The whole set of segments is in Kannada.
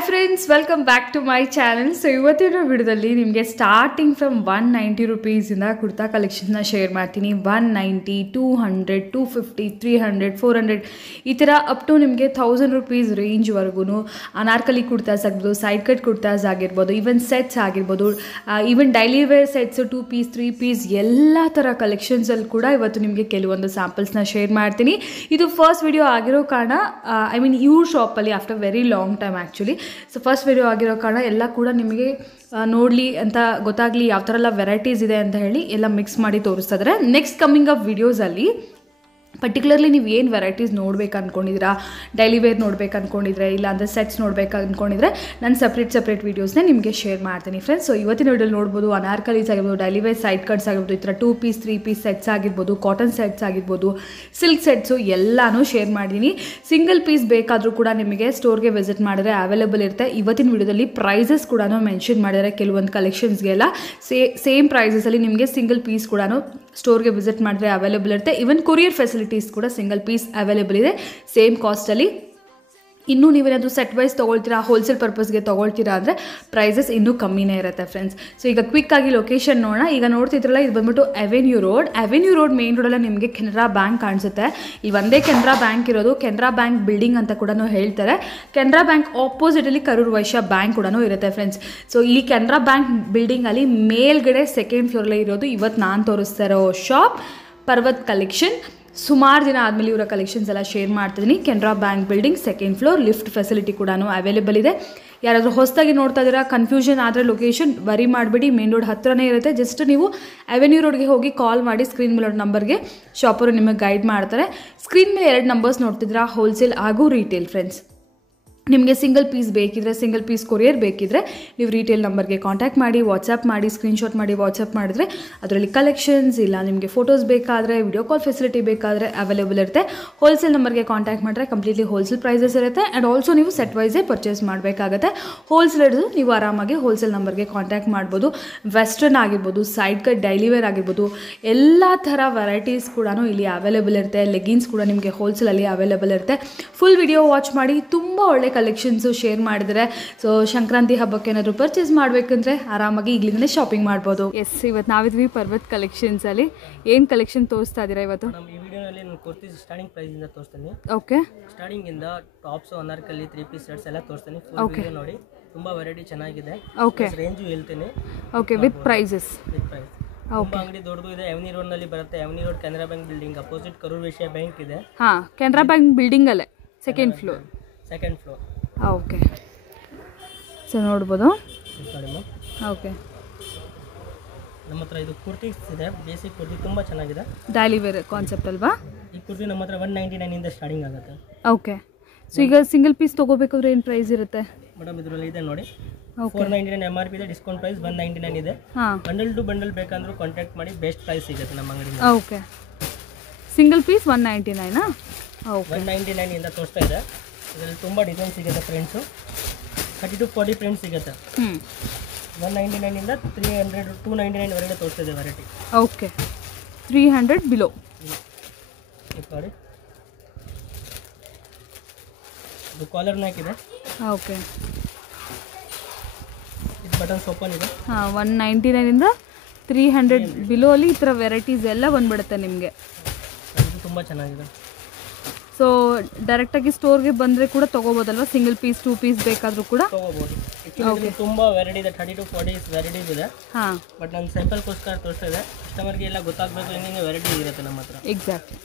Hi friends, welcome back to my channel. So ಇವತ್ತಿನ ವಿಡಿಯೋದಲ್ಲಿ ನಿಮಗೆ ಸ್ಟಾರ್ಟಿಂಗ್ ಫ್ರಮ್ 190 ರುಪೀಸಿಂದ ಕುರ್ತಾ ಕಲೆಕ್ಷನ್ಸ್ನ ಶೇರ್ ಮಾಡ್ತೀನಿ. 190, 200, 250, 300, 400 ಈ ಥರ ಅಪ್ ಟು ನಿಮಗೆ 1000 ರುಪೀಸ್ ರೇಂಜ್ವರೆಗೂ ಅನಾರ್ಕಲಿ ಕುರ್ತಾಸ್ ಆಗ್ಬೋದು, ಸೈಡ್ ಕಟ್ ಕುರ್ತಾಸ್ ಆಗಿರ್ಬೋದು, ಈವನ್ ಸೆಟ್ಸ್ ಆಗಿರ್ಬೋದು, even daily wear sets 2 piece 3 piece ಎಲ್ಲ ಥರ ಕಲೆಕ್ಷನ್ಸಲ್ಲಿ ಕೂಡ ಇವತ್ತು ನಿಮಗೆ ಕೆಲವೊಂದು ಸ್ಯಾಂಪಲ್ಸ್ನ ಶೇರ್ ಮಾಡ್ತೀನಿ. ಇದು ಫಸ್ಟ್ ವಿಡಿಯೋ ಆಗಿರೋ ಕಾರಣ ಇವ್ರ ಶಾಪಲ್ಲಿ after very long time actually. So first video ಆಗಿರೋ ಕಾರಣ ಎಲ್ಲ ಕೂಡ ನಿಮಗೆ ನೋಡಲಿ ಅಂತ ಗೊತ್ತಾಗಲಿ ಯಾವ ಥರ ಎಲ್ಲ ವೆರೈಟೀಸ್ ಇದೆ ಅಂತ ಹೇಳಿ ಎಲ್ಲ ಮಿಕ್ಸ್ ಮಾಡಿ ತೋರಿಸ್ತಾ ಇದ್ದಾರೆ. ನೆಕ್ಸ್ಟ್ ಕಮ್ಮಿಂಗ್ ಅಪ್ ವಿಡಿಯೋಸಲ್ಲಿ ಪರ್ಟಿಕ್ಯುಲರ್ಲಿ ನೀವು ಏನು ವೆರೈಟೀಸ್ ನೋಡ್ಬೇಕು ಅಂದ್ಕೊಂಡಿದ್ದೀರಾ, ಡೈಲಿ ವೇರ್ ನೋಡ್ಬೇಕು ಅಂದ್ಕೊಂಡಿದ್ರೆ, ಇಲ್ಲ ಅಂದರೆ ಸೆಟ್ಸ್ ನೋಡ್ಬೇಕು ಅಂದ್ಕೊಂಡಿದ್ರೆ ನಾನು ಸಪ್ರೇಟ್ ವೀಡಿಯೋಸ್ನೇ ನಿಮಗೆ ಶೇರ್ ಮಾಡ್ತೀನಿ ಫ್ರೆಂಡ್ಸ್. ಸೊ ಇವತ್ತಿನ ವಿಡಿಯೋಲಿ ನೋಡ್ಬೋದು ಅನಾರ್ಕಲೀಸ್ ಆಗಿರ್ಬೋದು, ಡೈಲಿ ವೇರ್ ಸೈಡ್ ಕಟ್ಸ್ ಆಗಿರ್ಬೋದು, ಈ ಥರ 2 ಪೀಸ್ 3 ಪೀಸ್ ಸೆಟ್ಸ್ ಆಗಿರ್ಬೋದು, ಕಾಟನ್ ಸೆಟ್ಸ್ ಆಗಿರ್ಬೋದು, ಸಿಲ್ಕ್ ಸೆಟ್ಸು ಎಲ್ಲನೂ ಶೇರ್ ಮಾಡಿದ್ದೀನಿ. ಸಿಂಗಲ್ ಪೀಸ್ ಬೇಕಾದರೂ ಕೂಡ ನಿಮಗೆ ಸ್ಟೋರ್ಗೆ ವಿಸಿಟ್ ಮಾಡಿದ್ರೆ ಅವೈಲೇಬಲ್ ಇರುತ್ತೆ. ಇವತ್ತಿನ ವಿಡಿಯೋದಲ್ಲಿ ಪ್ರೈಸಸ್ ಕೂಡ ಮೆನ್ಷನ್ ಮಾಡಿದ್ದಾರೆ. ಕೆಲವೊಂದು ಕಲೆಕ್ಷನ್ಸ್ಗೆಲ್ಲ ಸೇಮ್ ಪ್ರೈಸಸಲ್ಲಿ ನಿಮಗೆ ಸಿಂಗಲ್ ಪೀಸ್ ಕೂಡ ಸ್ಟೋರ್ಗೆ ವಿಸಿಟ್ ಮಾಡಿದ್ರೆ ಅವೈಲೇಬಲ್ ಇರುತ್ತೆ. ಈವನ್ ಕೊರಿಯರ್ ಫೆಸಿಲಿಟೀಸ್ ಕೂಡ ಸಿಂಗಲ್ ಪೀಸ್ ಅವೈಲೇಬಲ್ ಇದೆ ಸೇಮ್ ಕಾಸ್ಟಲ್ಲಿ. ಇನ್ನೂ ನೀವೇನಾದರೂ ಸೆಟ್ ವೈಸ್ ತೊಗೊಳ್ತೀರಾ, ಹೋಲ್ಸೇಲ್ ಪರ್ಪಸ್ಗೆ ತೊಗೊಳ್ತೀರಾ ಅಂದರೆ ಪ್ರೈಸಸ್ ಇನ್ನೂ ಕಮ್ಮಿನೇ ಇರುತ್ತೆ ಫ್ರೆಂಡ್ಸ್. ಸೊ ಈಗ ಕ್ವಿಕ್ಕಾಗಿ ಲೊಕೇಶನ್ ನೋಡೋಣ. ಈಗ ನೋಡ್ತಿದ್ರಲ್ಲ, ಇದು ಬಂದ್ಬಿಟ್ಟು ಅವೆನ್ಯೂ ರೋಡ್ ಮೇನ್ ರೋಡಲ್ಲ ನಿಮಗೆ ಕೆನರಾ ಬ್ಯಾಂಕ್ ಕಾಣಿಸುತ್ತೆ. ಇಲ್ಲಿ ಒಂದೇ ಕೆನರಾ ಬ್ಯಾಂಕ್ ಇರೋದು, ಕೆನರಾ ಬ್ಯಾಂಕ್ ಬಿಲ್ಡಿಂಗ್ ಅಂತ ಕೂಡ ಹೇಳ್ತಾರೆ. ಕೆನರಾ ಬ್ಯಾಂಕ್ ಆಪೋಸಿಟಲ್ಲಿ ಕರೂರ್ ವೈಶ್ಯ ಬ್ಯಾಂಕ್ ಕೂಡ ಇರುತ್ತೆ ಫ್ರೆಂಡ್ಸ್. ಸೊ ಈ ಕೆನರಾ ಬ್ಯಾಂಕ್ ಬಿಲ್ಡಿಂಗಲ್ಲಿ ಮೇಲ್ಗಡೆ ಸೆಕೆಂಡ್ ಫ್ಲೋರಲ್ಲೇ ಇರೋದು ಇವತ್ತು ನಾನು ತೋರಿಸ್ತಾ ಇರೋ ಶಾಪ್ ಪರ್ವತ್ ಕಲೆಕ್ಷನ್. ಸುಮಾರು ದಿನ ಆದಮೇಲೆ ಇವರ ಕಲೆಕ್ಷನ್ಸ್ ಎಲ್ಲ ಶೇರ್ ಮಾಡ್ತಿದ್ದೀನಿ. Canara bank building second floor, lift facility ಕೂಡ ಅವೈಲೇಬಲ್ ಇದೆ. ಯಾರಾದರೂ ಹೊಸದಾಗಿ ನೋಡ್ತಾ ಇದ್ದೀರಾ, ಕನ್ಫ್ಯೂಷನ್ ಆದರೆ ಲೊಕೇಶನ್ ವರಿ ಮಾಡಬೇಡಿ, ಮೇನ್ ರೋಡ್ ಹತ್ರನೇ ಇರುತ್ತೆ. ಜಸ್ಟ್ ನೀವು ಅವೆನ್ಯೂ ರೋಡ್ಗೆ ಹೋಗಿ ಕಾಲ್ ಮಾಡಿ, ಸ್ಕ್ರೀನ್ ಮೇಲೆ ನಂಬರ್ಗೆ ಶಾಪರು ನಿಮಗೆ ಗೈಡ್ ಮಾಡ್ತಾರೆ. ಸ್ಕ್ರೀನ್ ಮೇಲೆ 2 ನಂಬರ್ಸ್ ನೋಡ್ತಿದ್ದೀರಾ, ಹೋಲ್ಸೇಲ್ ಹಾಗೂ ರೀಟೇಲ್ ಫ್ರೆಂಡ್ಸ್. ನಿಮಗೆ ಸಿಂಗಲ್ ಪೀಸ್ ಬೇಕಿದ್ರೆ, ಸಿಂಗಲ್ ಪೀಸ್ ಕೊರಿಯರ್ ಬೇಕಿದ್ರೆ ನೀವು ರೀಟೇಲ್ ನಂಬರ್ಗೆ ಕಾಂಟ್ಯಾಕ್ಟ್ ಮಾಡಿ, ವಾಟ್ಸಪ್ ಮಾಡಿ, ಸ್ಕ್ರೀನ್ಶಾಟ್ ಮಾಡಿ ವಾಟ್ಸಪ್ ಮಾಡಿದ್ರೆ ಅದರಲ್ಲಿ ಕಲೆಕ್ಷನ್ಸ್ ಇಲ್ಲ ನಿಮಗೆ ಫೋಟೋಸ್ ಬೇಕಾದರೆ, ವಿಡಿಯೋ ಕಾಲ್ ಫೆಸಿಲಿಟಿ ಬೇಕಾದರೆ ಅವೈಲೇಬಲ್ ಇರುತ್ತೆ. ಹೋಲ್ಸೇಲ್ ನಂಬರ್ಗೆ ಕಾಂಟ್ಯಾಕ್ಟ್ ಮಾಡಿದ್ರೆ ಕಂಪ್ಲೀಟ್ಲಿ ಹೋಲ್ಸೇಲ್ ಪ್ರೈಸಸ್ ಇರುತ್ತೆ. ಆ್ಯಂಡ್ ಆಲ್ಸೋ ನೀವು ಸೆಟ್ ವೈಸೇ ಪರ್ಚೇಸ್ ಮಾಡಬೇಕಾಗತ್ತೆ. ಹೋಲ್ಸೇಲರ್ಸು ನೀವು ಆರಾಮಾಗಿ ಹೋಲ್ಸೇಲ್ ನಂಬರ್ಗೆ ಕಾಂಟ್ಯಾಕ್ಟ್ ಮಾಡ್ಬೋದು. ವೆಸ್ಟರ್ನ್ ಆಗಿರ್ಬೋದು, ಸೈಡ್ ಕಟ್, ಡೈಲಿ ವೇರ್ ಆಗಿರ್ಬೋದು, ಎಲ್ಲ ಥರ ವೆರೈಟೀಸ್ ಕೂಡ ಇಲ್ಲಿ ಅವೈಲೇಬಲ್ ಇರುತ್ತೆ. ಲೆಗಿನ್ಸ್ ಕೂಡ ನಿಮಗೆ ಹೋಲ್ಸೇಲಲ್ಲಿ ಅವೈಲೇಬಲ್ ಇರುತ್ತೆ. ಫುಲ್ ವಿಡಿಯೋ ವಾಚ್ ಮಾಡಿ, ತುಂಬ ಒಳ್ಳೆ ಕಲೆಕ್ಷನ್ಸು ಶೇರ್ ಮಾಡಿದರೆ. ಸೊ ಸಂಕ್ರಾಂತಿ ಹಬ್ಬಕ್ಕೆ ಏನಾದರೂ ಪರ್ಚೇಸ್ ಮಾಡಬೇಕಂದ್ರೆ ಆರಾಮಾಗಿ ಈಗಲಿಂದಲೇ ಶಾಪಿಂಗ್ ಮಾಡ್ಬೋದು. ಎಸ್, ಇವತ್ತು ನಾವಿದ್ವಿ ಪರ್ವತ್ ಕಲೆಕ್ಷನ್ಸಲ್ಲಿ. ಏನು ಕಲೆಕ್ಷನ್ ತೋರಿಸ್ತಾ ಇದ್ದೀರಾ ಇವತ್ತು? ಈ ವಿಡಿಯೋನಲ್ಲಿ ನಾನು ಕುರ್ತೀಸ್ ಸ್ಟಾರ್ಟಿಂಗ್ ಪ್ರೈಸಿಂದ ತೋರಿಸ್ತೀನಿ. ಓಕೆ, ಸ್ಟಾರ್ಟಿಂಗಿಂದ ಟಾಪ್ಸು, ಅನಾರ್ಕಲಿ, 3 ಪೀಸ್ ಸೆಟ್ಸ್ ಎಲ್ಲ ತೋರಿಸ್ತೀನಿ. ವಿಡಿಯೋ ನೋಡಿ, ತುಂಬ ವೆರೈಟಿ ಚೆನ್ನಾಗಿದೆ. ಓಕೆ, ರೇಂಜು ಹೇಳ್ತೀನಿ. Okay, with prices. ತುಂಬ ಅಂಗಡಿ ದೊಡ್ಡದು ಇದೆ. ಎವನಿ ರೋಡ್ನಲ್ಲಿ ಬರುತ್ತೆ. Avenue road Canara bank building opposite Karur Vysya bank ಇದೆ. ಹಾಂ, ಕೆನರಾ ಬ್ಯಾಂಕ್ ಬಿಲ್ಡಿಂಗಲ್ಲೇ ಸೆಕೆಂಡ್ ಫ್ಲೋರ್. ಓಕೆ, ಸೊ ನೋಡ್ಬೋದು. ಓಕೆ, ನಮ್ಮ ಹತ್ರ ಇದು ಕುರ್ತೀಸ್ ಇದೆ. ಬೇಸಿಕ್ ಕುರ್ತಿ ತುಂಬ ಚೆನ್ನಾಗಿದೆ. ಡೈಲಿ ವೇರ್ ಕಾನ್ಸೆಪ್ಟ್ ಅಲ್ವಾ? ಈ ಕುರ್ತಿ ನಮ್ಮ ಹತ್ರ 199 ಇಂದ ಸ್ಟಾರ್ಟಿಂಗ್ ಆಗುತ್ತೆ. ಓಕೆ, ಸೊ ಈಗ ಸಿಂಗಲ್ ಪೀಸ್ ತೊಗೋಬೇಕಾದ್ರೆ ಏನು ಪ್ರೈಸ್ ಇರುತ್ತೆ ಮೇಡಮ್? ಇದರಲ್ಲಿ ಇದೆ ನೋಡಿ, 499 MRP ಇದೆ. ಡಿಸ್ಕೌಂಟ್ ಪ್ರೈಸ್ 199 ಇದೆ. ಬಂಡಲ್ ಟು ಬಂಡಲ್ ಬೇಕಂದ್ರೂ ಕಾಂಟ್ಯಾಕ್ಟ್ ಮಾಡಿ, ಬೆಸ್ಟ್ ಪ್ರೈಸ್ ಸಿಗುತ್ತೆ ನಮ್ಮ ಅಂಗಡಿ. ಓಕೆ, ಸಿಂಗಲ್ ಪೀಸ್ 199ನಾ? ಓಕೆ, 199 ಇಂದ ತೋರಿಸ್ತಾ ಇದೆ. ಇದರಲ್ಲಿ ತುಂಬ ಡಿಸೈನ್ ಸಿಗುತ್ತೆ ಫ್ರೆಂಡ್ಸು. 30 to 40 ಪ್ರಿಂಟ್ ಸಿಗುತ್ತೆ. 199 ಇಂದ 300 299 ವರೆಗೆ ತೋರಿಸ್ತಿದೆ ವೆರೈಟಿ. Okay, 300 below. ನೋಡಿ, ಇದು ಕಾಲರ್ ನೆಕ್ ಇದೆ. ಓಕೆ, ಇದು ಬಟನ್ಸ್ ಓಪನ್ ಇದೆ. ಹಾಂ, 199 ಇಂದ 300 ಬಿಲೋ ಅಲ್ಲಿ ಈ ಥರ ವೆರೈಟೀಸ್ ಎಲ್ಲ ಬಂದ್ಬಿಡುತ್ತೆ ನಿಮಗೆ. ಇದು ತುಂಬ ಚೆನ್ನಾಗಿದೆ. ಸೊ ಡೈರೆಕ್ಟಾಗಿ ಸ್ಟೋರ್ಗೆ ಬಂದರೆ ಕೂಡ ತೊಗೋಬೋದಲ್ವ? ಸಿಂಗಲ್ ಪೀಸ್ 2 ಪೀಸ್ ಬೇಕಾದರೂ ಕೂಡ ತೊಗೋಬೋದು. ಆ್ಯಕ್ಚುಲಿ ತುಂಬ ವೆರೈಟಿ ಇದೆ. 30 to 40 ವೆರೈಟೀಸ್ ಇದೆ. ಹಾಂ, ಬಟ್ ನಾನು ಸ್ಯಾಂಪಲ್ಗೋಸ್ಕರ ತೋರಿಸ್ತಾ ಇದೆ. ಕಸ್ಟಮರ್ಗೆ ಎಲ್ಲ ಗೊತ್ತಾಗಬೇಕು, ಹೆಂಗೆ ವೆರೈಟಿ ಇರುತ್ತೆ ನಮ್ಮ ಹತ್ರ. ಎಕ್ಸಾಕ್ಟ್ಲಿ.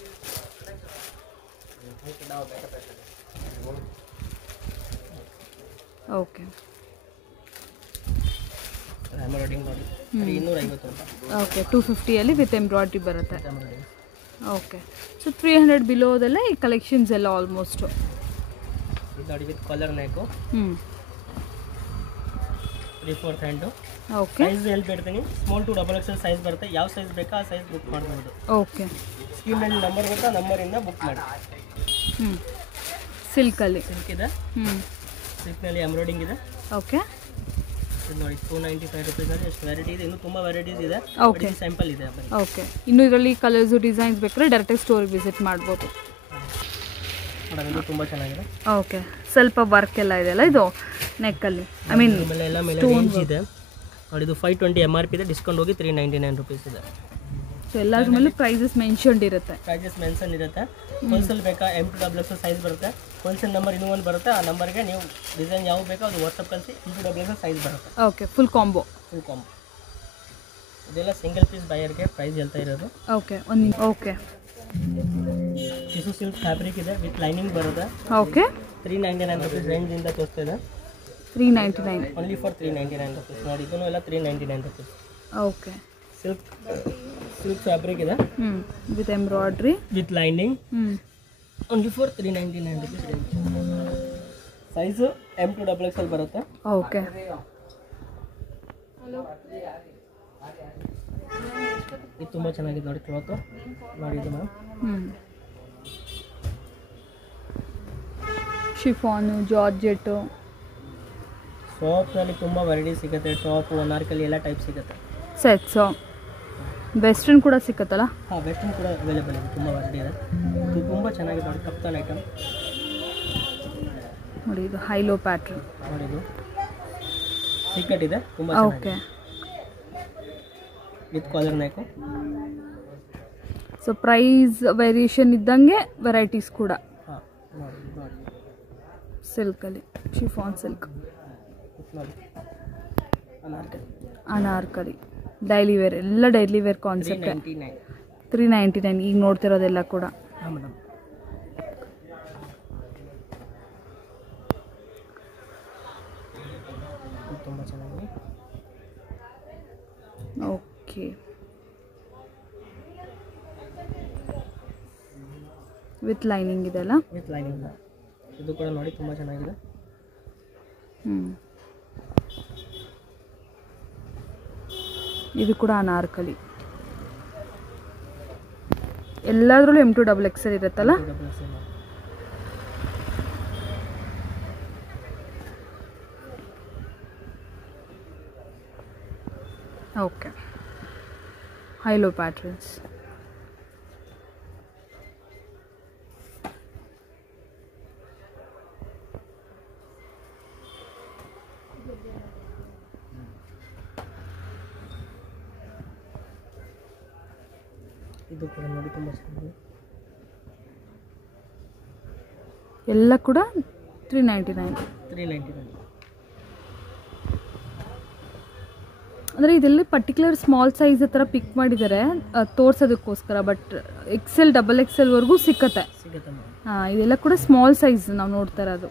ಓಕೆ, ಎಂಬ್ರಾಯ್ಡಿಂಗ್ ನೋಡಿ, 250 ರೂಪಾಯಿ. ಓಕೆ, 250ಅಲ್ಲಿ ವಿತ್ ಎಂಬ್ರಾಯ್ಡ್ರಿ ಬರುತ್ತೆ. ಓಕೆ, ಸೊ 300 ಬಿಲೋದಲ್ಲೇ ಈ ಕಲೆಕ್ಷನ್ಸ್ ಎಲ್ಲ ಆಲ್ಮೋಸ್ಟ್. ಇದು ನೋಡಿ, with collar neck. 3/4 hand. Okay, size ಹೇಳ್ಬಿಡ್ತೀನಿ. ಸ್ಮಾಲ್ ಟು XXL ಸೈಜ್ ಬರುತ್ತೆ. ಯಾವ ಸೈಜ್ ಬೇಕಾ ಆ ಸೈಜ್ ಬುಕ್ ಮಾಡ್ಬೋದು. ಓಕೆ, ಸ್ಕ್ರೀನಲ್ಲಿ ನಂಬರ್ ಬೇಕಾ, ನಂಬರಿಂದ ಬುಕ್ ಮಾಡಿ. ಸಿಲ್ಕಲ್ಲಿ ಸಿಲ್ಕ್ ಇದೆ. ಸಿಲ್ಕ್ನಲ್ಲಿ ಎಂಬ್ರಾಯ್ಡಿಂಗ್ ಇದೆ. ಓಕೆ, ನೋಡಿ 295 ರೂಪೀಸಲ್ಲಿ ಎಷ್ಟು ವೆರೈಟಿ ಇದೆ. ಇನ್ನೂ ತುಂಬ ವೆರೈಟೀಸ್ ಇದೆ. ಓಕೆ, ಸ್ಯಾಂಪಲ್ ಇದೆ. ಓಕೆ, ಇನ್ನು ಇದರಲ್ಲಿ ಕಲರ್ಸು ಡಿಸೈನ್ಸ್ ಬೇಕಾದ್ರೆ ಡೈರೆಕ್ಟಾಗಿ ಸ್ಟೋರಿಗೆ ವಿಸಿಟ್ ಮಾಡ್ಬೋದು. ಮೇಡಮ್ ಇದು ತುಂಬ ಚೆನ್ನಾಗಿದೆ. ಓಕೆ, ಸ್ವಲ್ಪ ವರ್ಕ್ ಎಲ್ಲ ಇದೆಯಲ್ಲ ಇದು ನೆಕ್ಕಲ್ಲಿ, ಐ ಮೀನ್ ಎಲ್ಲ ಮೇಲೆ ರೇಂಜ್ ಇದೆ ನೋಡಿ. ಇದು 520 MRP ಇದೆ, ಡಿಸ್ಕೌಂಟ್ ಹೋಗಿ 399 ರುಪೀಸ್ ಇದೆ. ಸೊ ಎಲ್ಲದ್ರ ಮೇಲೂ ಪ್ರೈಸಸ್ ಮೆನ್ಷನ್ಡ್ ಇರುತ್ತೆ. ಪ್ರೈಸಸ್ ಮೆನ್ಷನ್ ಇರುತ್ತೆ. ಹೋಲ್ಸೇಲ್ ಬೇಕಾ M2XX ಸೈಜ್ ಬರುತ್ತೆ. ಹೋಲ್ಸೇಲ್ ನಂಬರ್ ಇನ್ನೂ ಒಂದು ಬರುತ್ತೆ. ಆ ನಂಬರ್ಗೆ ನೀವು ಡಿಸೈನ್ ಯಾವ ಬೇಕೋ ಅದು ವಾಟ್ಸಪ್ ಕಳಿಸಿ M2XX ಸೈಜ್ ಬರುತ್ತೆ. Okay, full combo. ಇದೆಲ್ಲ ಸಿಂಗಲ್ ಪೀಸ್ ಬೈಯರ್ಗೆ ಪ್ರೈಸ್ ಹೇಳ್ತಾ ಇರೋದು. Okay okay, tissue silk fabric ಇದೆ ವಿತ್ ಲೈನಿಂಗ್ ಬರುತ್ತೆ. ಓಕೆ, 399 ರುಪೀಸ್ ರೇಂಜಿಂದ ತೋರಿಸ್ತಾ ಇದೆ. 399 ಓನ್ಲಿ ಫಾರ್ 399 ರುಪೀಸ್ ನೋಡಿ. ಇದೂ ಎಲ್ಲ 399 ರುಪೀಸ್. ಓಕೆ, ಸಿಲ್ಕ್ ಫ್ಯಾಬ್ರಿಕ್ ಇದೆ with embroidery with lining. Only for 399 rupees range. Size M2XX ಬರುತ್ತೆ. ಓಕೆ, ಇದು ತುಂಬ ಚೆನ್ನಾಗಿದೆ ನೋಡಿ ಕ್ಲಾತ್ ನೋಡಿ. ಇದು ಮ್ಯಾಮ್ ಶಿಫಾನು, ಜಾರ್ಜೆಟ್ಟು, ಶಾಪ್ನಲ್ಲಿ ತುಂಬ ವೆರೈಟಿ ಸಿಗುತ್ತೆ. ಟಾಪ್, ಅನಾರ್ಕಲಿ ಎಲ್ಲ ಟೈಪ್ ಸಿಗುತ್ತೆ. ಸೆಟ್ಸು, ವೆಸ್ಟರ್ನ್ ಕೂಡ ಸಿಕ್ಕತ್ತಲ್ಲ? ಹಾಂ, ವೆಸ್ಟರ್ನ್ ಕೂಡ ಅವೈಲೇಬಲ್ ಇದೆ. ತುಂಬ ವೆರೈಟಿ ಇದೆ. ಇದು ತುಂಬ ಚೆನ್ನಾಗಿದೆ ನೋಡಿ. ಕಪ್ತಾನ್ ಐಟಮ್ ನೋಡಿ. ಇದು ಹೈಲೋ ಪ್ಯಾಟ್ರನ್ ನೋಡಿ. ಇದು ಸಿಕ್ಕಟ್ ಇದೆ ತುಂಬ okay, with collar neck. So price variation ಇದ್ದಂಗೆ ವೆರೈಟೀಸ್ ಕೂಡ. ಹಾಂ ನೋಡಿ ನೋಡಿ. ಸಿಲ್ಕಲ್ಲಿ ಶಿಫಾನ್ ಸಿಲ್ಕ್, ನೋಡಿ ಅನಾರ್ಕಲಿ ಡೈಲಿ ವೇರ್, ಎಲ್ಲ ಡೈಲಿ ವೇರ್ ಕಾನ್ಸೆಪ್ಟ್. 399 ಈಗ ನೋಡ್ತಿರೋದೆಲ್ಲ ಕೂಡ. ಹಾಂ ಮೇಡಮ್. ತುಂಬ ಚೆನ್ನಾಗಿದೆ. ಓಕೆ, ವಿತ್ ಲೈನಿಂಗ್ ಇದೆ ಅಲ್ಲ? With lining. ಇದು ಕೂಡ ನೋಡಿ ತುಂಬ ಚೆನ್ನಾಗಿದೆ. ಇದು ಕೂಡ ಅನಾರ್ಕಲಿ. ಎಲ್ಲದರಲ್ಲೂ M2XX ಇರುತ್ತಲ್ಲ? Okay, high-low patterns. ಇದು ಕೂಡ ನೋಡಿ ತುಂಬ ಚೆನ್ನಾಗಿದೆ. ಎಲ್ಲ ಕೂಡ 399. ಅಂದರೆ ಇದೆಲ್ಲ ಪರ್ಟಿಕ್ಯುಲರ್ ಸ್ಮಾಲ್ ಸೈಜ್ ಹತ್ರ ಪಿಕ್ ಮಾಡಿದ್ದಾರೆ ತೋರ್ಸೋದಕ್ಕೋಸ್ಕರ. ಬಟ್ XL, XXL ವರೆಗೂ ಸಿಕ್ಕತ್ತೆ. ಹಾಂ, ಇದೆಲ್ಲ ಕೂಡ ಸ್ಮಾಲ್ ಸೈಜ್ ನಾವು ನೋಡ್ತಾ ಇರೋದು.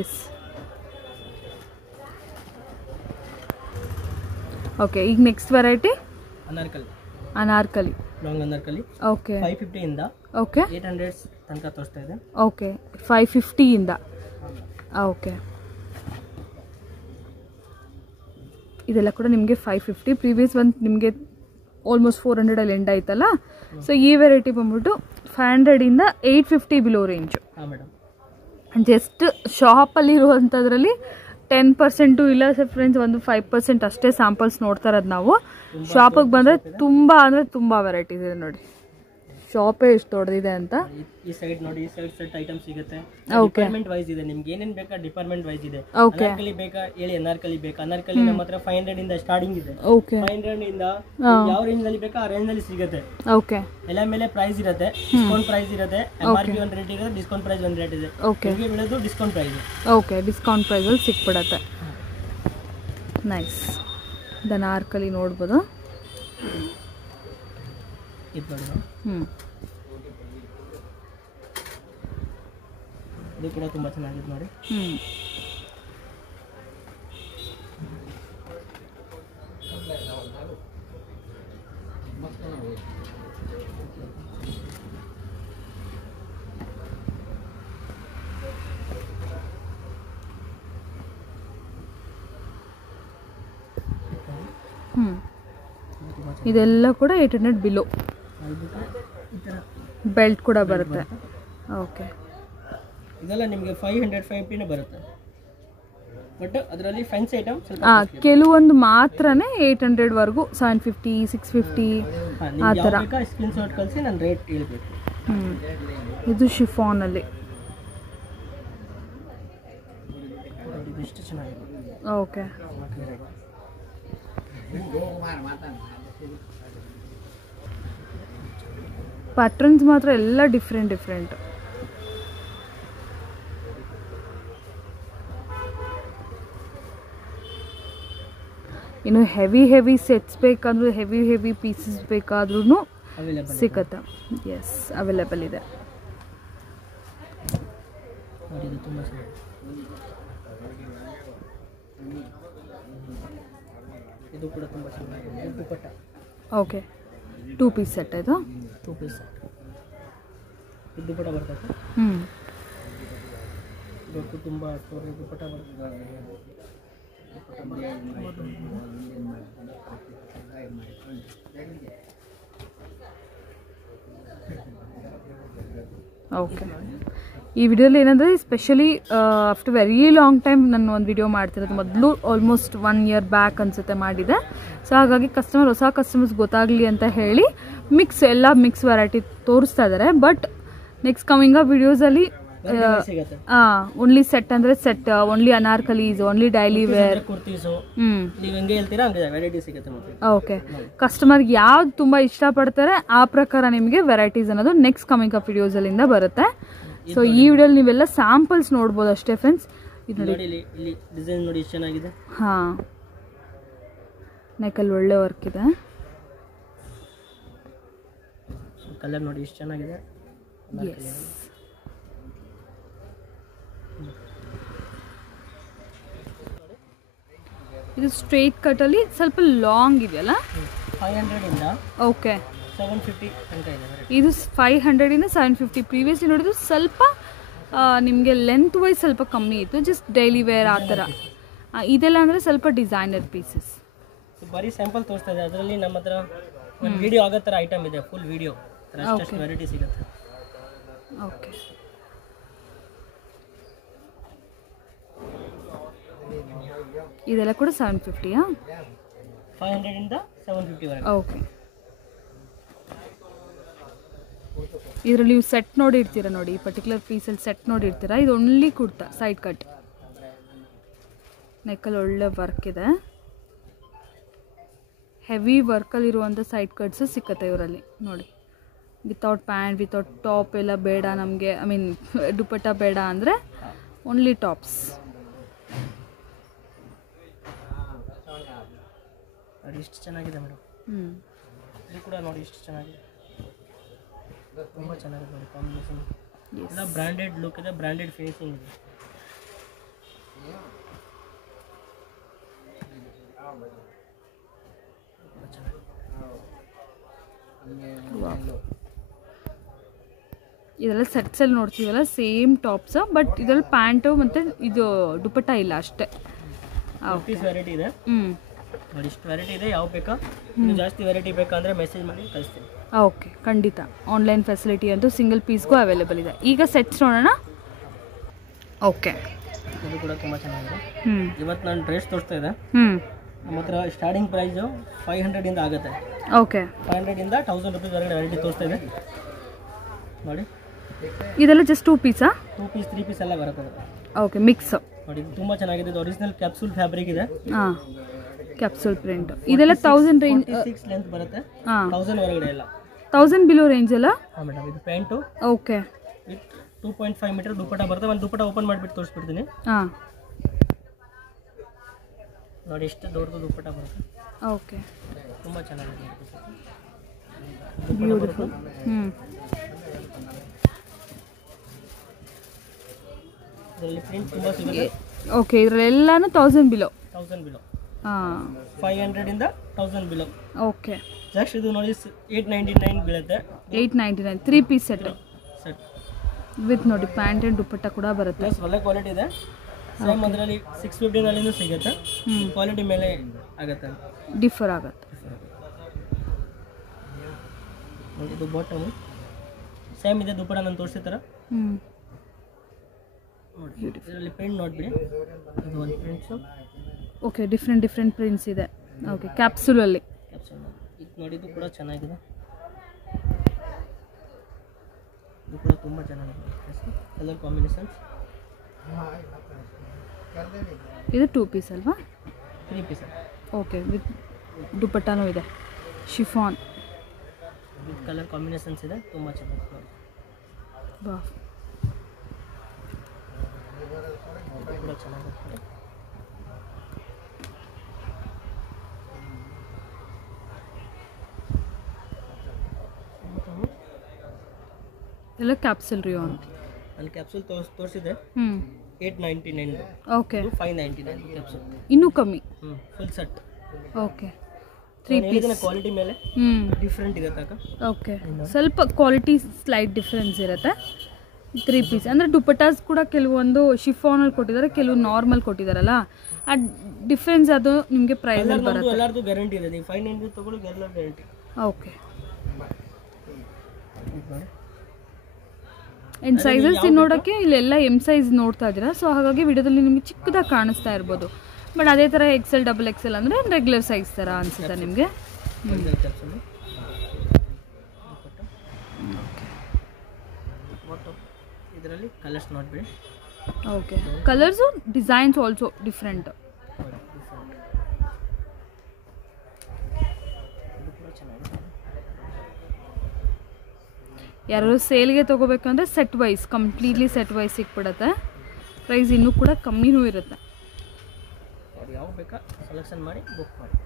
ಎಸ್. ಓಕೆ, ಈಗ next variety Anarkali long Anarkali. Okay, 550 ಇಂದ ಓಕೆ 800 ತನಕ ತೋರಿಸ್ತಾ ಇದೆ. ಓಕೆ, 550 ಇಂದ. ಓಕೆ, ಇದೆಲ್ಲ ಕೂಡ ನಿಮಗೆ 550. ಪ್ರೀವಿಯಸ್ ಒಂದು ನಿಮಗೆ ಆಲ್ಮೋಸ್ಟ್ 400 ಎಂಡ್ ಆಯ್ತಲ್ಲ. ಸೊ ಈ ವೆರೈಟಿ ಬಂದ್ಬಿಟ್ಟು 500 ಇಂದ 850 ಬಿಲೋ ರೇಂಜು. ಹಾಂ ಮೇಡಮ್. ಜಸ್ಟ್ ಶಾಪಲ್ಲಿ ಇರುವಂಥದ್ರಲ್ಲಿ 10% ಇಲ್ಲ ಫ್ರೆಂಡ್ಸ್, ಒಂದು 5% ಅಷ್ಟೇ ಸ್ಯಾಂಪಲ್ಸ್ ನೋಡ್ತಾ ಇರೋದು ನಾವು. ಶಾಪಿಗೆ ಬಂದರೆ ತುಂಬ ಅಂದರೆ ತುಂಬ ವೆರೈಟೀಸ್ ಇದೆ ನೋಡಿ. ಶಾಪೇ ಎಷ್ಟು ದೊಡ್ಡದಿದೆ ಅಂತ. ಈ ಸೈಡ್ ನೋಡಿ, ಈ ಸೈಡ್ ಸೆಟ್ ಐಟಮ್ ಸಿಗುತ್ತೆ. ಓಕೆ, ಡಿಪಾರ್ಟ್ಮೆಂಟ್ ವೈಸ್ ಇದೆ. ನಿಮ್ಗೆ ಏನೇನು ಬೇಕಾ ಡಿಪಾರ್ಟ್ಮೆಂಟ್ ವೈಸ್ ಇದೆ. ಓಕೆ, ಅನಾರ್ಕಲಿ ಬೇಕಾ ಹೇಳಿ, ಅನಾರ್ಕಲಿ ಬೇಕಾ. ಅನಾರ್ಕಲಿ ನಮ್ಮ ಹತ್ರ 500 ಇಂದ ಸ್ಟಾರ್ಟಿಂಗ್ ಇದೆ. ಓಕೆ, 500 ಇಂದ ಯಾವ ರೇಂಜ್ ನಲ್ಲಿ ಬೇಕಾ ಆ ರೇಂಜ್ ನಲ್ಲಿ ಸಿಗುತ್ತೆ. ಓಕೆ, ಎಲ್ಲ ಮೇಲೆ ಪ್ರೈಸ್ ಇರುತ್ತೆ. ಡಿಸ್ಕೌಂಟ್ ಪ್ರೈಸ್ ಇರುತ್ತೆ. MRP ಒಂದು ರೇಟ್ ಇದೆ, ಡಿಸ್ಕೌಂಟ್ ಪ್ರೈಸ್ ಒಂದು ರೇಟ್ ಇದೆ. ಓಕೆ, ನಿಮಗೆ ಬೀಳೋದು ಡಿಸ್ಕೌಂಟ್ ಪ್ರೈಸ್. ಓಕೆ, ಡಿಸ್ಕೌಂಟ್ ಪ್ರೈಸಲ್ಲಿ ಸಿಕ್ಬಿಡತ್ತೆ. ನೈಸ್. ಅನಾರ್ಕಲಿ ನೋಡ್ಬೋದು. ಇದು ನೋಡಿ, ಇದು ಕೂಡ ತುಂಬ ಚೆನ್ನಾಗಿದೆ ನೋಡಿ. ಇದೆಲ್ಲ ಕೂಡ 800 ಬಿಲೋ. ಬೆಲ್ಟ್ ಕೂಡ ಬರುತ್ತೆ. ಓಕೆ, ಇದೆಲ್ಲ ನಿಮಗೆ 550 ಬರುತ್ತೆ. ಬಟ್ ಅದರಲ್ಲಿ ಫ್ಯಾನ್ಸಿ ಐಟಮ್ ಕೆಲವೊಂದು ಮಾತ್ರನೇ 800 ವರೆಗೂ, 750, 650 ಆ ಥರ. ಸ್ಕ್ರೀನ್ ಶಾಟ್ ಕಳಿಸಿ ನಾನು ರೇಟ್ ಹೇಳ್ಬೇಕು. ಇದು ಶಿಫಾನಲ್ಲಿ ಇಷ್ಟು ಚೆನ್ನಾಗಿದೆ. ಓಕೆ. ಪ್ಯಾಟ್ರನ್ಸ್ ಮಾತ್ರ ಎಲ್ಲ ಡಿಫ್ರೆಂಟ್. ಇನ್ನು ಹೆವಿ ಸೆಟ್ಸ್ ಬೇಕಾದ್ರೂ ಹೆವಿ ಪೀಸಸ್ ಬೇಕಾದ್ರೂ ಸಿಕ್ಕತ್ತೆ. ಎಸ್, ಅವೈಲೇಬಲ್ ಇದೆ. ಇದು ಕೂಡ ತುಂಬ ಚೆನ್ನಾಗಿದೆ. ದುಪ್ಪಟ್ಟ. ಓಕೆ, 2 ಪೀಸ್ ಸೆಟ್ ಇದು. 2 ಪೀಸ್ ಸೆಟ್. ಇದು ದುಪ್ಪಟ್ಟ ಬರ್ತದೆ. ಇದಕ್ಕೂ ತುಂಬ ದುಪ್ಪಟ್ಟ ಬರ್ತದೆ. ಓಕೆ. ಈ ವಿಡಿಯೋಲಿ ಏನಂದರೆ specially after very long time ನಾನು ಒಂದು ವಿಡಿಯೋ ಮಾಡ್ತಿರೋದು. ಮೊದಲು ಆಲ್ಮೋಸ್ಟ್ 1 ಇಯರ್ ಬ್ಯಾಕ್ ಅನ್ಸುತ್ತೆ ಮಾಡಿದೆ. ಸೊ ಹಾಗಾಗಿ ಹೊಸ ಕಸ್ಟಮರ್ಸ್ ಗೊತ್ತಾಗಲಿ ಅಂತ ಹೇಳಿ ಎಲ್ಲ ಮಿಕ್ಸ್ ವೆರೈಟಿ ತೋರಿಸ್ತಾ ಇದ್ದಾರೆ. ಬಟ್ ನೆಕ್ಸ್ಟ್ ಕಮಿಂಗ್ ವಿಡಿಯೋಸಲ್ಲಿ ಓನ್ಲಿ ಸೆಟ್ ಅಂದರೆ set, only anarkalis, only daily wear, okay. ಕಸ್ಟಮರ್ಗೆ ಯಾವ್ದು ತುಂಬ ಇಷ್ಟಪಡ್ತಾರೆ ಆ ಪ್ರಕಾರ ನಿಮಗೆ ವೆರೈಟೀಸ್ ಅನ್ನೋದು ನೆಕ್ಸ್ಟ್ ಕಮಿಂಗ್ ಅಪ್ ವಿಡಿಯೋಸಲ್ಲಿಂದ ಬರುತ್ತೆ. ಸೊ ಈ ವಿಡಿಯೋಲಿ ನೀವೆಲ್ಲ ಸ್ಯಾಂಪಲ್ಸ್ ನೋಡ್ಬೋದು ಅಷ್ಟೇ ಫ್ರೆಂಡ್ಸ್. ಇದು ನೋಡಿ, ಡಿಸೈನ್ ನೋಡಿ ಎಷ್ಟು ಚೆನ್ನಾಗಿದೆ. ಹಾಂ, ನೆಕಲ್ಲಿ ಒಳ್ಳೆ ವರ್ಕ್ ಇದೆ. ಕಲರ್ ನೋಡಿ ಎಷ್ಟು ಚೆನ್ನಾಗಿದೆ. ಇದು ಸ್ಟ್ರೈಟ್ ಕಟ್ಟಲ್ಲಿ ಸ್ವಲ್ಪ ಲಾಂಗ್ ಇದೆಯಲ್ಲ. 500 ಇಂದ ಓಕೆ 750 ತನಕ ಇದೆ. ಇದು 500 ಇಂದ 750. ಪ್ರೀವಿಯಸ್ಲಿ ನೋಡಿದ್ರು ಸ್ವಲ್ಪ ನಿಮಗೆ ಲೆಂತ್ ವೈಸ್ ಸ್ವಲ್ಪ ಕಮ್ಮಿ ಇತ್ತು, ಜಸ್ಟ್ ಡೈಲಿ ವೇರ್ ಆ ಥರ. ಇದೆಲ್ಲ ಅಂದರೆ ಸ್ವಲ್ಪ ಡಿಸೈನರ್ ಪೀಸಸ್. ಬರೀ ಸ್ಯಾಂಪಲ್ ತೋರಿಸ್ತಾ ಇದೆ. ಅದರಲ್ಲಿ ನಮ್ಮ ಹತ್ರ ಒಂದು ವಿಡಿಯೋ ಆಗೋ ಥರ ಐಟಮ್ ಇದೆ, ಫುಲ್ ವಿಡಿಯೋ ಅಷ್ಟು ವೆರೈಟಿ ಸಿಗುತ್ತೆ. ಓಕೆ. ಇದೆಲ್ಲ ಕೂಡ 750ಯಾ? 500 ಇಂದ 750 ವರೆಗೆ. ಓಕೆ. ಇದರಲ್ಲಿ ನೀವು ಸೆಟ್ ನೋಡಿರ್ತೀರ ನೋಡಿ, ಈ ಪರ್ಟಿಕ್ಯುಲರ್ ಪೀಸಲ್ಲಿ ಸೆಟ್ ನೋಡಿರ್ತೀರ. ಇದು ಓನ್ಲಿ ಕುರ್ತಾ ಸೈಡ್ ಕಟ್, ನೆಕ್ಕಲ್ಲಿ ಒಳ್ಳೆ ವರ್ಕ್ ಇದೆ. ಹೆವಿ ವರ್ಕಲ್ಲಿರುವಂಥ ಸೈಡ್ ಕಟ್ಸು ಸಿಕ್ಕತ್ತೆ ಇವರಲ್ಲಿ ನೋಡಿ. ವಿತೌಟ್ ಪ್ಯಾಂಟ್, ವಿತೌಟ್ ಟಾಪ್ ಎಲ್ಲ ಬೇಡ ನಮಗೆ, ಐ ಮೀನ್ ದುಪ್ಪಟ್ಟ ಬೇಡ ಅಂದರೆ ಓನ್ಲಿ ಟಾಪ್ಸ್. ನೋಡಿ ಇಷ್ಟು ಚೆನ್ನಾಗಿದೆ ಮೇಡಮ್. ಇದು ಕೂಡ ನೋಡಿ ಇಷ್ಟು ಚೆನ್ನಾಗಿದೆ, ತುಂಬ ಚೆನ್ನಾಗಿದೆ ನೋಡಿ ಕಾಂಬಿನೇಷನ್. ಎಲ್ಲ ಬ್ರ್ಯಾಂಡೆಡ್ ಲುಕ್ ಇದೆ, ಬ್ರ್ಯಾಂಡೆಡ್ ಫಿನಿಶಿಂಗ್ ಇದೆ. ಇದೆಲ್ಲ ಸೆಟ್ಸಲ್ಲಿ ನೋಡ್ತೀವಲ್ಲ ಸೇಮ್ ಟಾಪ್ಸ್, ಬಟ್ ಇದರಲ್ಲಿ ಪ್ಯಾಂಟು ಮತ್ತು ಇದು ದುಪ್ಪಟ್ಟ ಇಲ್ಲ ಅಷ್ಟೇ. ವೆರೈಟಿ ಇದೆ ನೋಡಿ, ಇಷ್ಟು ವೆರೈಟಿ ಇದೆ. ಯಾವ ಬೇಕಾ, ಜಾಸ್ತಿ ವೆರೈಟಿ ಬೇಕಂದರೆ ಮೆಸೇಜ್ ಮಾಡಿ ಕಳಿಸ್ತೀನಿ. ಓಕೆ, ಖಂಡಿತ. ಆನ್ಲೈನ್ ಫೆಸಿಲಿಟಿ ಅಂತೂ ಸಿಂಗಲ್ ಪೀಸ್ಗೂ ಅವೈಲೇಬಲ್ ಇದೆ. ಈಗ ಸೆಟ್ಸ್ ನೋಡೋಣ. ಓಕೆ, ಇದು ಕೂಡ ತುಂಬ ಚೆನ್ನಾಗಿದೆ. ಇವತ್ತು ನಾನು ಡ್ರೆಸ್ ತೋರಿಸ್ತಾ ಇದೆ. ನಮ್ಮ ಹತ್ರ ಸ್ಟಾರ್ಟಿಂಗ್ ಪ್ರೈಸು 500 ಇಂದ ಆಗುತ್ತೆ. ಓಕೆ, 500 ಇಂದ 1000 ರೂಪೀಸ್ ವರೆಗೆ ವೆರೈಟಿ ತೋರಿಸ್ತಾ ಇದೆ ನೋಡಿ. ಇದೆಲ್ಲ ಜಸ್ಟ್ 2 ಪೀಸಾ? 2 ಪೀಸ್ 3 ಪೀಸ್ ಎಲ್ಲ ಬರುತ್ತೆ. ಓಕೆ, ಮಿಕ್ಸ್ ನೋಡಿ. ಇದು ತುಂಬ ಚೆನ್ನಾಗಿದೆ. ಇದು ಒರಿಜಿನಲ್ ಕ್ಯಾಪ್ಸೂಲ್ ಫ್ಯಾಬ್ರಿಕ್ ಇದೆ. ಹಾಂ, ಕ್ಯಾಪ್ಸೂಲ್ ಪ್ರಿಂಟ್. ಇದೆಲ್ಲ 1000 ರೇಂಜ್, 6 ಲೆಂತ್ ಬರುತ್ತೆ. 1000 ಹೊರಗಡೆ ಎಲ್ಲ 1000 ಬಿಲೋ ರೇಂಜ್ ಅಲ್ಲ? ಹಾಂ ಮೇಡಮ್. ಇದು pant. Okay, with 2.5 metre dupatta ಬರುತ್ತೆ. ಒಂದು ದುಪ್ಪಟ್ಟ ಓಪನ್ ಮಾಡಿಬಿಟ್ಟು ತೋರಿಸ್ಬಿಡ್ತೀನಿ. ಹಾಂ ನೋಡಿ, ಎಷ್ಟು ದೊಡ್ಡದು ದುಪ್ಪಟ್ಟ ಬರುತ್ತೆ. ಓಕೆ, ತುಂಬ ಚೆನ್ನಾಗಿದೆ. ಬ್ಯೂಟಿಫುಲ್. ಇದರಲ್ಲಿ ಪ್ರಿಂಟ್ ತುಂಬ ಸಿಗುತ್ತೆ. ಓಕೆ, ಇದರಲ್ಲೆಲ್ಲನೂ 1000 ಬಿಲೋ. 1000 ಬಿಲೋ. ಹಾಂ, 500 ಇಂದ 1000 ಬಿಲೋ. ಓಕೆ, ಜಸ್ಟ್ ಇದು ನೋಡಿ 899 ಬೀಳುತ್ತೆ. 899 3 ಪೀಸ್ ಸೆಟ್ ಸೆಟ್ ವಿತ್ ನೋಡಿ ಪ್ಯಾಂಟ್ ಆ್ಯಂಡ್ ದುಪ್ಪಟ್ಟ ಕೂಡ ಬರುತ್ತೆ. ಪ್ಲಸ್ ಒಳ್ಳೆ ಕ್ವಾಲಿಟಿ ಇದೆ. ಸೇಮ್ ಅದರಲ್ಲಿ 650 ಸಿಗುತ್ತೆ. ಕ್ವಾಲಿಟಿ ಮೇಲೆ ಆಗುತ್ತೆ, ಡಿಫರ್ ಆಗುತ್ತೆ. ನೋಡಿ, ಇದು ಬಾಟಮ್ ಸೇಮ್ ಇದೆ. ದುಪ್ಪಟ್ಟ ನಾನು ತೋರಿಸಿರ್ತಾರ ನೋಡಿ. ಇದರಲ್ಲಿ ಪ್ರಿಂಟ್ ನೋಡಿಬಿಡಿ. ಇದು ಒಂದು ಪ್ರಿಂಟ್ಸು. ಓಕೆ, ಡಿಫ್ರೆಂಟ್ ಪ್ರಿಂಟ್ಸ್ ಇದೆ. ಓಕೆ, ಕ್ಯಾಪ್ಸೂಲಲ್ಲಿ. ಇದು ನೋಡಿ, ಇದು ಕೂಡ ಚೆನ್ನಾಗಿದೆ. ಇದು ಕೂಡ ತುಂಬ ಚೆನ್ನಾಗಿದೆ. ಕಲರ್ ಕಾಂಬಿನೇಷನ್ಸ್ ಇದು 2 ಪೀಸ್ ಅಲ್ವಾ? 3 ಪೀಸ್. ಓಕೆ, ವಿತ್ ದುಪಟ್ಟಾನೂ ಇದೆ. ಶಿಫಾನ್ ವಿತ್ ಕಲರ್ ಕಾಂಬಿನೇಷನ್ಸ್ ಇದೆ, ತುಂಬ ಚೆನ್ನಾಗಿದೆ ನೋಡಿ. ಬಾ, ಇದು ಕೂಡ ಚೆನ್ನಾಗಿರುತ್ತೆ. ಎಲ್ಲ ಕ್ಯಾಪ್ಸಲ್ ರಿಯಾನ್. ಅಲ್ಲಿ ಕ್ಯಾಪ್ಸೂಲ್ ತೋರಿಸಿದೆ 899. Okay, 599 capsule. ಇನ್ನೂ ಕಮ್ಮಿ. Full set. Okay, 3 piece. Quality ಮೇಲೆ ಡಿಫ್ರೆಂಟ್ ಇರುತ್ತೆ ಅಕ್ಕ. ಓಕೆ, ಸ್ವಲ್ಪ ಕ್ವಾಲಿಟಿ ಸ್ಲೈಟ್ ಡಿಫ್ರೆನ್ಸ್ ಇರುತ್ತೆ. 3 ಪೀಸ್ ಅಂದರೆ ದುಪಟ್ಟಾಸ್ ಕೂಡ ಕೆಲವೊಂದು ಶಿಫಾನಲ್ಲಿ ಕೊಟ್ಟಿದ್ದಾರೆ, ಕೆಲವು ನಾರ್ಮಲ್ ಕೊಟ್ಟಿದ್ದಾರಲ್ಲ, ಆ ಡಿಫ್ರೆನ್ಸ್ ಅದು ನಿಮಗೆ ಪ್ರೈಸಲ್ಲಿ ಬರುತ್ತೆ. ಎಲ್ಲರದು ಗ್ಯಾರಂಟಿ ಇದೆ, ನೀವು 590 ತಗೊಳ್ಳಿ, ಎಲ್ಲರ ಗ್ಯಾರಂಟಿ. ಓಕೆ, ಆ್ಯಂಡ್ ಸೈಜಸ್ ನೋಡೋಕ್ಕೆ ಇಲ್ಲೆಲ್ಲ ಎಮ್ ಸೈಜ್ ನೋಡ್ತಾ ಇದ್ದೀರಾ, ಸೊ ಹಾಗಾಗಿ ವಿಡಿಯೋದಲ್ಲಿ ನಿಮಗೆ ಚಿಕ್ಕದಾಗಿ ಕಾಣಿಸ್ತಾ ಇರ್ಬೋದು. ಬಟ್ ಅದೇ ಥರ XL XXL ಅಂದರೆ ರೆಗ್ಯುಲರ್ ಸೈಜ್ ಥರ ಅನಿಸುತ್ತೆ ನಿಮಗೆ. ಇದರಲ್ಲಿ ಕಲರ್ಸ್ ನೋಡ್ಬಿಡಿ. Okay, colours designs also different. ಯಾರು ಸೇಲ್ಗೆ ತೊಗೋಬೇಕಂದ್ರೆ set wise, completely set wise ಸಿಕ್ಬಿಡುತ್ತೆ. ಪ್ರೈಸ್ ಇನ್ನೂ ಕೂಡ ಕಮ್ಮಿನೂ ಇರುತ್ತೆ. ಯಾವ ಬೇಕಾ ಸೆಲೆಕ್ಷನ್ ಮಾಡಿ ಬುಕ್ ಮಾಡಿ.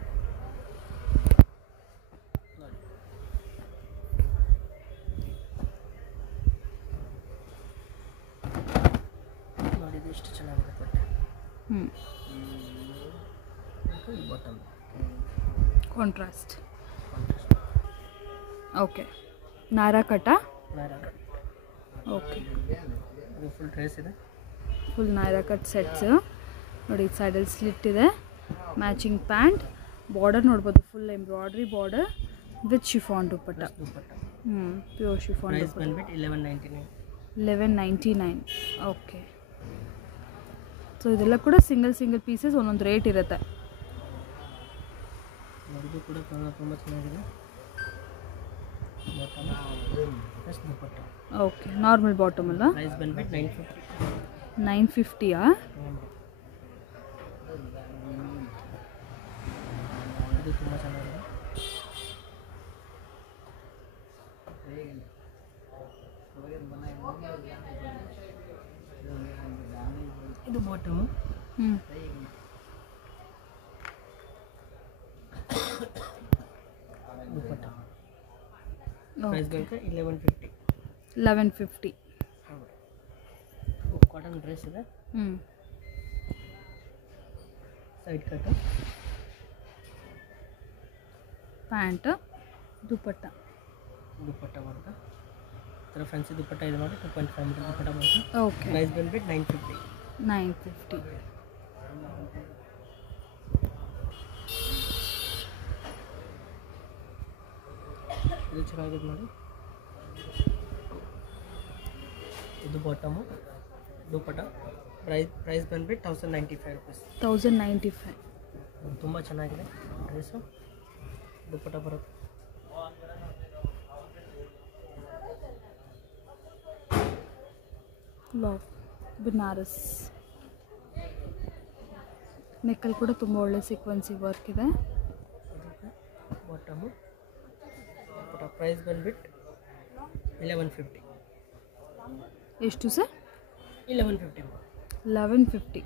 ನೋಡಿ ಇದು ಎಷ್ಟು ಚೆನ್ನಾಗಿದೆ ಬಟ್ಟೆ. Bottom contrast. ಓಕೆ, ನಾರಾ ಕಟ. ಓಕೆ, ಇದು ಫುಲ್ ಡ್ರೆಸ್ ಇದೆ. ಫುಲ್ ನೈರಾ ಕಟ್ ಸೆಟ್ಸ್ ನೋಡಿ. ಸೈಡಲ್ಲಿ ಸ್ಲಿಟ್ ಇದೆ, ಮ್ಯಾಚಿಂಗ್ ಪ್ಯಾಂಟ್, ಬಾರ್ಡರ್ ನೋಡ್ಬೋದು, full embroidery border with chiffon dupatta. Pure chiffon. Price ಬಂದ್ಬಿಟ್ಟು 1199. 1199. ಓಕೆ, ಸೊ ಇದೆಲ್ಲ ಕೂಡ ಸಿಂಗಲ್ ಪೀಸಸ್ ಒಂದೊಂದು ರೇಟ್ ಇರುತ್ತೆ. ಇದು ಕೂಡ ತುಂಬ ಚೆನ್ನಾಗಿದೆ. ಓಕೆ, ನಾರ್ಮಲ್ ಬಾಟಮ್ ಅಲ್ಲ. ಪ್ರೈಸ್ ಬಂದ್ಬಿಟ್ಟು 950. 950ಯಾ? ಇದು ತುಂಬ ಚೆನ್ನಾಗಿದೆ. ಇದು ಬಾಟಮು. ದುಪಟ್ಟ. ಪ್ರೈಸ್ ಬಂದು 1150. 1150. ಕಾಟನ್ ಡ್ರೆಸ್ ಇದೆ. ಸೈಡ್ ಕಟ್ ಪ್ಯಾಂಟ್, ದುಪಟ್ಟ ಬರುತ್ತೆ. ಥರ ಫ್ಯಾನ್ಸಿ ದುಪಟ್ಟ ಇದೆ ನೋಡಿ. 2.5 ಮೀಟರ್ ದುಪಟ್ಟ ಬರುತ್ತೆ. ಓಕೆ, ಪ್ರೈಸ್ ಬಂದ್ಬಿಟ್ಟು 950. 950. ಇದು ಚೆನ್ನಾಗಿದೆ ನೋಡಿ. ಇದು ಬಾಟಮು, ದುಪಟ್ಟ. ಪ್ರೈಸ್ ಬಂದ್ಬಿಟ್ಟು 1095 rupees. 1095. ತುಂಬ ಚೆನ್ನಾಗಿದೆ ಡ್ರೆಸ್ಸು. ದುಪಟ್ಟ ಬರುತ್ತೆ. ವಾವ್, ಬನಾರಸ್. ನೆಕ್ಕಲ್ಲಿ ಕೂಡ ತುಂಬ ಒಳ್ಳೆ ಸೀಕ್ವೆನ್ಸಿ ವರ್ಕ್ ಇದೆ. ಬಾಟಮು, ದುಪಟ್ಟ. ಪ್ರೈಸ್ ಬಂದ್ಬಿಟ್ಟು 1150. ಎಷ್ಟು ಸರ್? 1150. 1150.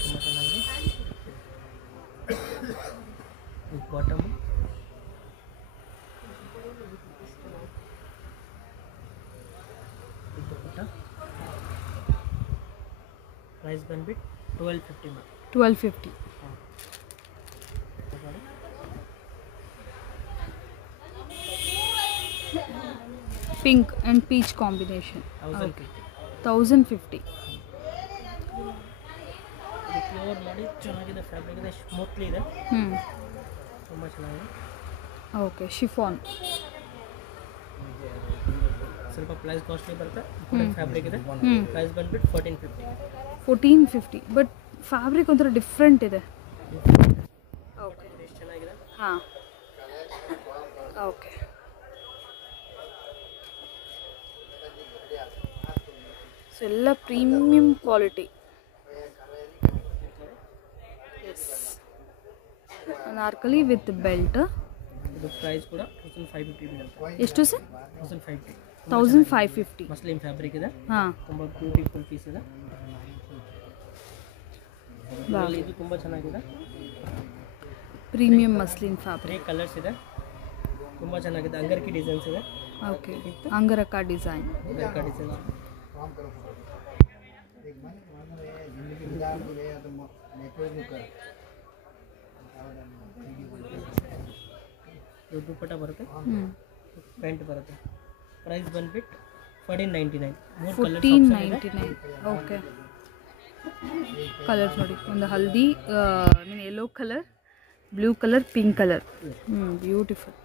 ತುಂಬ ಚೆನ್ನಾಗಿದೆ. ಬಾಟಮು, ದುಪಟ್ಟ. ಪ್ರೈಸ್ ಬಂದ್ಬಿಟ್ಟು 1250. 1250. Pink and peach combination. 1050. Pure ಮಾಡಿ ಚೆನ್ನಾಗಿದೆ. ಫ್ಯಾಬ್ರಿಕ್ ಇದೆ, ಸ್ಮೂತ್ಲಿ ಇದೆ, ತುಂಬ ಚೆನ್ನಾಗಿದೆ. Okay, chiffon. ಸ್ವಲ್ಪ ಪ್ರೈಸ್ ಕಾಸ್ಟ್ಲಿ ಬರುತ್ತೆ. ಫ್ಯಾಬ್ರಿಕ್ ಇದೆ. ಪ್ರೈಸ್ ಬಂದ್ಬಿಟ್ಟು 1450. 1450. ಬಟ್ ಫ್ಯಾಬ್ರಿಕ್ ಒಂಥರ ಡಿಫ್ರೆಂಟ್ ಇದೆ. ಓಕೆ, ಎಷ್ಟು ಚೆನ್ನಾಗಿದೆ. ಹಾಂ, ಓಕೆ. ಸೊ ಎಲ್ಲ premium quality. Yes, anarkali with belt. ಇದು ಪ್ರೈಸ್ ಕೂಡ 1550 ಬೀಳುತ್ತೆ. ಎಷ್ಟು ಸರ್? 1550. 1550. ಮಸ್ಲಿನ್ ಫ್ಯಾಬ್ರಿಕ್ ಇದೆ. ಹಾಂ, ತುಂಬ ಬ್ಯೂಟಿಫುಲ್ ಪೀಸ್ ಇದೆ. ಇದು ತುಂಬ ಚೆನ್ನಾಗಿದೆ. Premium muslin fabric. 3 ಕಲರ್ಸ್ ಇದೆ, ತುಂಬ ಚೆನ್ನಾಗಿದೆ. ಅಂಗರ್ಕಿ ಡಿಸೈನ್ಸ್ ಇದೆ. Okay, angrakha design. Angrakha design dupatta ಬರುತ್ತೆ, ಪ್ಯಾಂಟ್ ಬರುತ್ತೆ. ಪ್ರೈಸ್ ಬಂದ್ಬಿಟ್ಟು 1499. 1499. ಓಕೆ, ಕಲರ್ಸ್ ನೋಡಿ, ಒಂದು ಹಲ್ದಿ, mean yellow colour, blue colour, pink colour. Beautiful.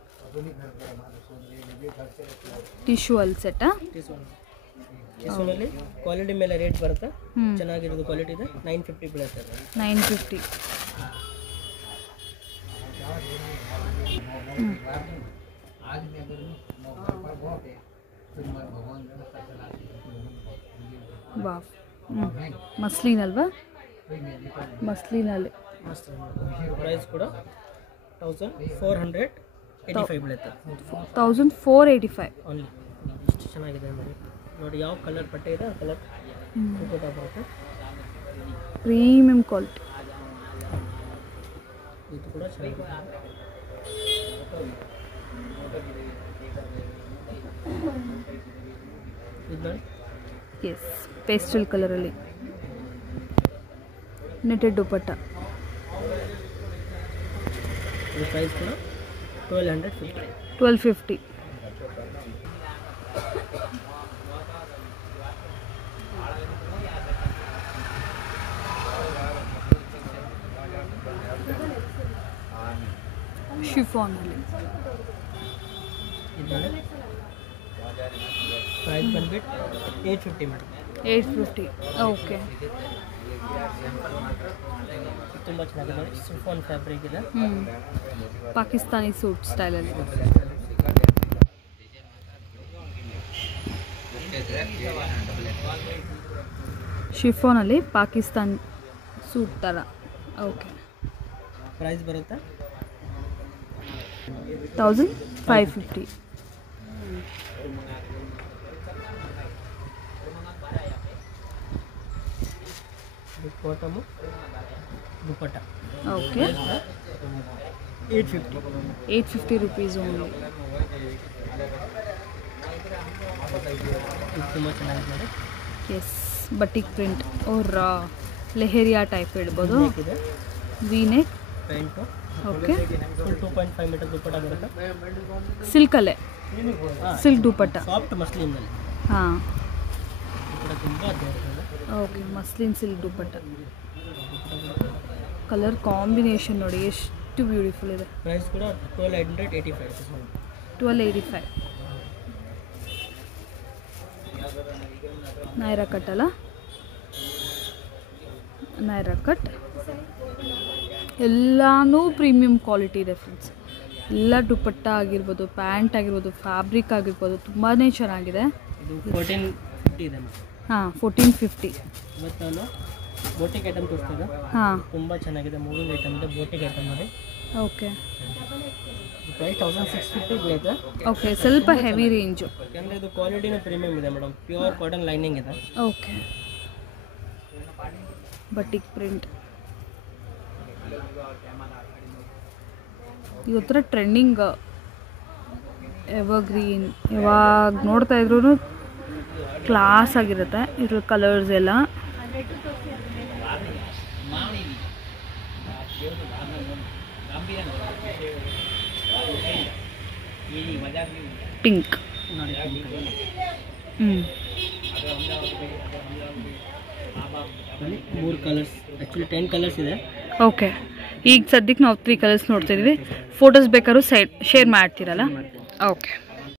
Tissue ಅಲ್ಲಿ ಸೆಟ್ಟಾ? ಟಿಶ್ಯೂನಲ್ಲಿ ಕ್ವಾಲಿಟಿ ಮೇಲೆ ರೇಟ್ ಬರುತ್ತೆ. ಚೆನ್ನಾಗಿರೋದು ಕ್ವಾಲಿಟಿ ಇದೆ. 950 ಬೀಳುತ್ತೆ. 950. ವಾವ್, ಮಸ್ಲಿನ್ ಅಲ್ವಾ? ಮಸ್ಲಿನಲ್ಲಿ ಪ್ರೈಸ್ ಕೂಡ 1485 ಬೀಳುತ್ತೆ. 1485 ಓನ್ಲಿ. ಎಷ್ಟು ಚೆನ್ನಾಗಿದೆ ನೋಡಿ. ನೋಡಿ ಯಾವ ಕಲರ್ ಬಟ್ಟೆ ಇದೆ ಆ ಕಲರ್ ಬರುತ್ತೆ. Premium quality. ಇದು ಕೂಡ ಚೆನ್ನಾಗಿದೆ. ಇದು ನೋಡಿ. ಎಸ್, ಪೇಸ್ಟಲ್ ಕಲರಲ್ಲಿ ನೆಟೆಡ್ ದುಪಟ್ಟ. ಇದು ಪ್ರೈಸ್ ಕೂಡ 1250. 1250. ಶಿಫಾನಲ್ಲಿ ಪ್ರೈಸ್ ಬಂದ್ಬಿಟ್ಟು 850 ಮೇಡಮ್. 850. ಓಕೆ, ತುಂಬ ಚೆನ್ನಾಗಿದೆ ನೋಡಿ. ಶಿಫಾನ್ ಫ್ಯಾಬ್ರಿಕ್ ಇದೆ. ಪಾಕಿಸ್ತಾನಿ ಸೂಟ್ ಸ್ಟೈಲಲ್ಲಿ. ಶಿಫಾನಲ್ಲಿ ಪಾಕಿಸ್ತಾನ್ ಸೂಟ್ ಥರ. ಓಕೆ, ಪ್ರೈಸ್ ಬರುತ್ತೆ 1550. Bottom dupatta. Okay, 850. 850 rupees only. ಇದು ತುಂಬ ಚೆನ್ನಾಗಿದೆ ನೋಡಿ. Yes, batik print or leheriya type ಹೇಳ್ಬೋದು. ಇದೆ V neck pant. Okay, full 2.5 metre dupatta ಬರುತ್ತೆ. ಸಿಲ್ಕಲ್ಲೇ, ಸಿಲ್ಕ್ ದುಪ್ಪಟ್ಟ. ಸಾಫ್ಟ್ ಮಸ್ಲಿನ್ನಲ್ಲಿ. ಹಾಂ, ಕೂಡ ತುಂಬ okay, muslin silk dupatta. Colour combination ನೋಡಿ ಎಷ್ಟು ಬ್ಯೂಟಿಫುಲ್ ಇದೆ. ಪ್ರೈಸ್ ಕೂಡ 1285. 1285. ನೈರಾ ಕಟ್ ಅಲ್ಲ? ನೈರಾ ಕಟ್. ಎಲ್ಲಾನು ಪ್ರೀಮಿಯಂ ಕ್ವಾಲಿಟಿ ಇದೆ ಫ್ರೆಂಡ್ಸ್. ಎಲ್ಲ ದುಪ್ಪಟ್ಟ ಆಗಿರ್ಬೋದು, ಪ್ಯಾಂಟ್ ಆಗಿರ್ಬೋದು, ಫ್ಯಾಬ್ರಿಕ್ ಆಗಿರ್ಬೋದು, ತುಂಬಾ ಚೆನ್ನಾಗಿದೆ. ಇದು 1450 ಇದೆ. ಹಾಂ, 1450. ಇವತ್ತು ನಾನು ಬೋಟಿಕ್ ಐಟಮ್ ತೋರಿಸ್ತಿದ್ದೆ. ಹಾಂ, ತುಂಬ ಚೆನ್ನಾಗಿದೆ. ಮೂವಿಂಗ್ ಐಟಮ್ ಇದೆ, ಬೋಟಿಕ್ ಐಟಮ್ ನೋಡಿ. ಓಕೆ, ಪ್ರೈಸ್ 1650 ಬೀಳುತ್ತೆ. ಓಕೆ, ಸ್ವಲ್ಪ ಹೆವಿ ರೇಂಜು. ಯಾಕಂದರೆ ಇದು ಕ್ವಾಲಿಟಿನೂ ಪ್ರೀಮಿಯಮ್ ಇದೆ ಮೇಡಮ್. ಪ್ಯೂರ್ ಕಾಟನ್ ಲೈನಿಂಗ್ ಇದೆ. Okay, batik print. ಇವತ್ತರ ಟ್ರೆಂಡಿಂಗ್ ಎವರ್ಗ್ರೀನ್. ಯಾವಾಗ ನೋಡ್ತಾ ಇದ್ರೂ ಕ್ಲಾಸ್ ಆಗಿರುತ್ತೆ ಇದ್ರ ಕಲರ್ಸ್ ಎಲ್ಲ. ಪಿಂಕ್. 3 ಕಲರ್ಸ್, ಆ್ಯಕ್ಚುಲಿ 10 ಕಲರ್ಸ್ ಇದೆ. ಓಕೆ, ಈಗ ಸದ್ಯಕ್ಕೆ ನಾವು 3 ಕಲರ್ಸ್ ನೋಡ್ತಾ ಇದ್ವಿ. ಫೋಟೋಸ್ ಬೇಕಾದ್ರೂ ಶೇರ್ ಮಾಡ್ತೀರಲ್ಲ? ಓಕೆ.